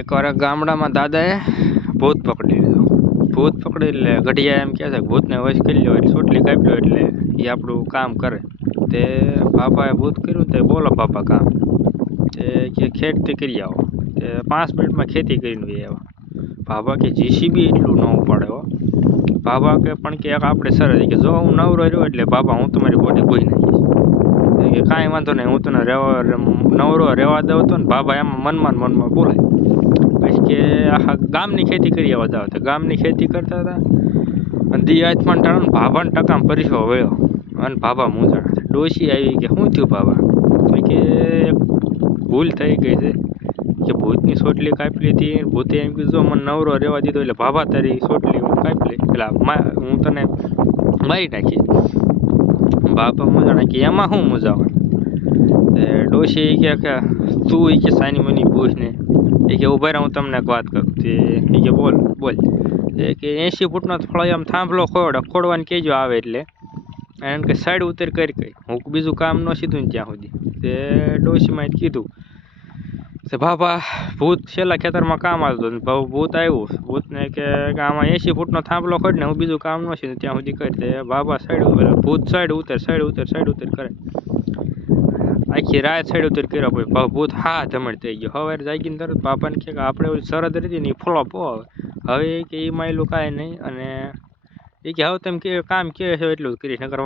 એકવાર ગામડામાં દાદાએ ભૂત પકડી લીધો. ભૂત પકડી એટલે ઘડિયા એમ કહે છે કે ભૂતને વશ કરી લો એટલે ચોટલી કાપી લો એટલે એ આપણું કામ કરે. તે બાપાએ ભૂત કર્યું તે બોલો બાપા કામ તે કે ખેતી કરી આવો. તે 5 મિનિટમાં ખેતી કરીને વહી આવ્યા. બાબા કે જીસીબી એટલું ન ઉપાડે હો. બાબા કે પણ કે આપણે સરસ કે જો હું નવરો રહ્યો એટલે બાબા હું તમારી બોડી બોઈ નાખીશ કે કાંઈ વાંધો નહીં હું તને નવરો રહેવા દઉં તો ને બાબા એમાં મનમાં બોલાય. પછી કે આખા ગામની ખેતી કરી આવવા જાવ તો ગામની ખેતી કરતા હતા અને દી આથમાં ટાણો ને ભાભાને ટકામાં પરિસો વળ્યો અને ભાભા મૂંઝાણા. ડોશી આવી કે શું થયું ભાભા? તો કે ભૂલ થઈ ગઈ છે કે ભૂતની સોટલી કાપી લીધી. ભૂતે એમ કીધું જો મને નવરો રહેવા દીધો એટલે ભાભા તારી સોટલી કાપી લે પેલા હું તને મારી નાખી. બાપા મૂંઝાણા કે એમાં શું મૂંઝાવાનું? ડોશી કે તું કે સાની મની પૂછને એ કે ઉભા રહે હું તમને એક વાત કરું. તે એ કે બોલ એ કે 80 ફૂટનો ફળિયામ થાંભલો ખોડવાની કહેજો આવે એટલે એને કે સાઈડ ઉતર કરી હું બીજું કામ ન સીધું ને ત્યાં સુધી. તે ડોશીમાં કીધું કે બાપા ભૂત છેલ્લા ખેતરમાં કામ આવતું ને ભૂત આવ્યું. ભૂતને કે આમાં 80 ફૂટનો થાંભલો ખોડ ને હું બીજું કામ ન સીધું ત્યાં સુધી કરી. તે બાબા ભૂત સાઈડ ઉતર કરે. આખી રાત સાઈડ ઉતર કર્યો પછી ભૂત હા ધમણ થઈ ગયો. હવે જાગીને તરત બાપાને કે આપણે ઓલી શરદ હતી ને એ ફોલો પો હવે કે એ માયલું કાંઈ નહીં અને એ કે હવે તમે કે કામ કે છે એટલું જ કરીશ નકર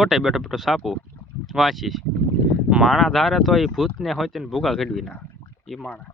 ઓટે બેઠો સાપું વાંચીશ. માણા ધારે તો એ ભૂતને હોય તેને ભૂગા ઘડવી ના એ માણા.